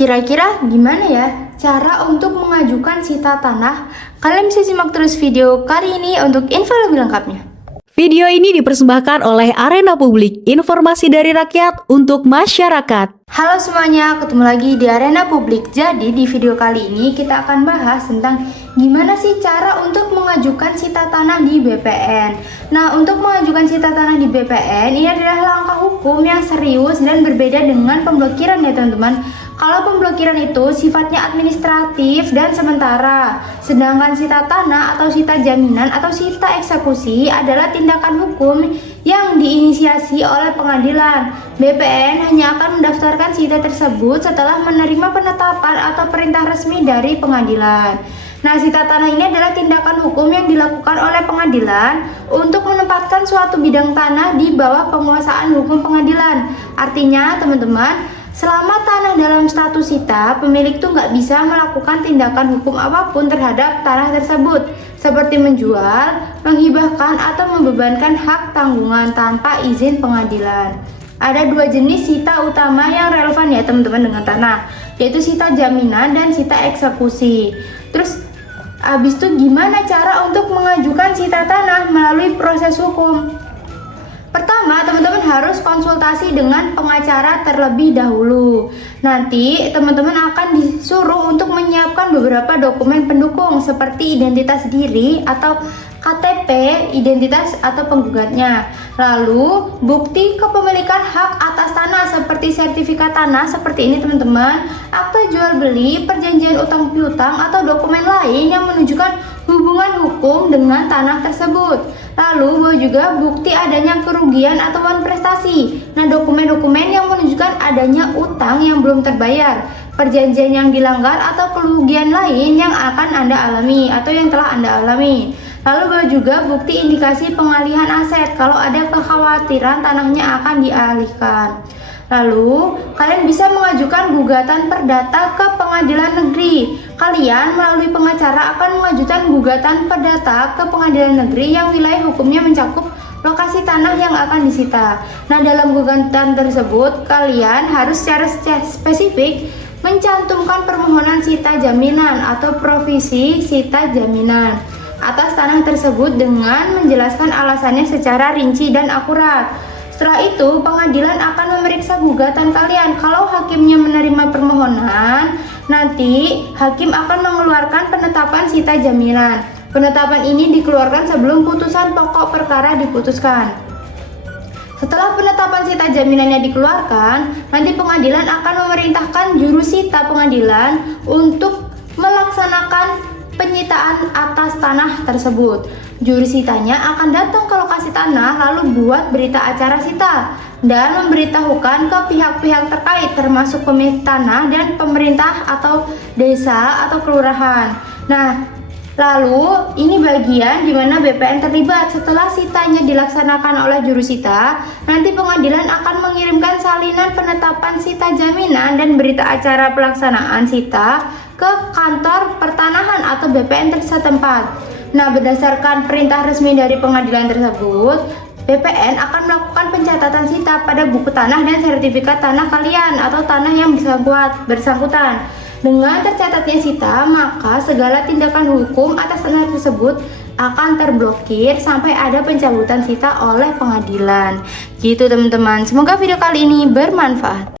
Kira-kira gimana ya cara untuk mengajukan sita tanah? Kalian bisa simak terus video kali ini untuk info lebih lengkapnya. Video ini dipersembahkan oleh Arena Publik, informasi dari rakyat untuk masyarakat. Halo semuanya, ketemu lagi di Arena Publik. Jadi di video kali ini kita akan bahas tentang gimana sih cara untuk mengajukan sita tanah di BPN. Nah, untuk mengajukan sita tanah di BPN ini adalah langkah hukum yang serius dan berbeda dengan pemblokiran ya teman-teman. Kalau pemblokiran itu sifatnya administratif dan sementara, sedangkan sita tanah atau sita jaminan atau sita eksekusi adalah tindakan hukum yang diinisiasi oleh pengadilan. BPN hanya akan mendaftarkan sita tersebut setelah menerima penetapan atau perintah resmi dari pengadilan. Nah, sita tanah ini adalah tindakan hukum yang dilakukan oleh pengadilan untuk menempatkan suatu bidang tanah di bawah penguasaan hukum pengadilan. Artinya, teman-teman, selama tanah dalam status sita, pemilik tuh nggak bisa melakukan tindakan hukum apapun terhadap tanah tersebut, seperti menjual, menghibahkan, atau membebankan hak tanggungan tanpa izin pengadilan. Ada dua jenis sita utama yang relevan ya teman-teman dengan tanah, yaitu sita jaminan dan sita eksekusi. Terus, habis itu gimana cara untuk mengajukan sita tanah melalui proses hukum? Pertama, teman-teman harus konsultasi dengan pengacara terlebih dahulu. Nanti teman-teman akan disuruh untuk menyiapkan beberapa dokumen pendukung seperti identitas diri atau KTP, identitas atau penggugatnya. Lalu, bukti kepemilikan hak atas tanah seperti sertifikat tanah seperti ini teman-teman, akta jual beli, perjanjian utang piutang atau dokumen lain yang menunjukkan hubungan hukum dengan tanah tersebut. Lalu bawa juga bukti adanya kerugian atau uang prestasi. Nah, dokumen-dokumen yang menunjukkan adanya utang yang belum terbayar, perjanjian yang dilanggar atau kerugian lain yang akan Anda alami atau yang telah Anda alami. Lalu bawa juga bukti indikasi pengalihan aset kalau ada kekhawatiran tanahnya akan dialihkan. Lalu, kalian bisa mengajukan gugatan perdata ke pengadilan negeri. Kalian melalui pengacara akan mengajukan gugatan perdata ke pengadilan negeri yang wilayah hukumnya mencakup lokasi tanah yang akan disita. Nah, dalam gugatan tersebut, kalian harus secara spesifik mencantumkan permohonan sita jaminan atau provisi sita jaminan atas tanah tersebut dengan menjelaskan alasannya secara rinci dan akurat. Setelah itu, pengadilan akan memeriksa gugatan kalian. Kalau hakimnya menerima permohonan, nanti hakim akan mengeluarkan penetapan sita jaminan. Penetapan ini dikeluarkan sebelum putusan pokok perkara diputuskan. Setelah penetapan sita jaminannya dikeluarkan, nanti pengadilan akan memerintahkan juru sita pengadilan untuk melaksanakan penyitaan atas tanah tersebut. Juru sitanya akan datang ke lokasi tanah lalu buat berita acara sita dan memberitahukan ke pihak-pihak terkait termasuk pemilik tanah dan pemerintah atau desa atau kelurahan. Nah, lalu ini bagian di mana BPN terlibat. Setelah sitanya dilaksanakan oleh juru sita, nanti pengadilan akan mengirimkan salinan penetapan sita jaminan dan berita acara pelaksanaan sita ke kantor pertanahan atau BPN setempat. Nah, berdasarkan perintah resmi dari pengadilan tersebut, BPN akan melakukan pencatatan sita pada buku tanah dan sertifikat tanah kalian atau tanah yang bersangkutan. Dengan tercatatnya sita, maka segala tindakan hukum atas tanah tersebut akan terblokir sampai ada pencabutan sita oleh pengadilan. Gitu teman-teman. Semoga video kali ini bermanfaat.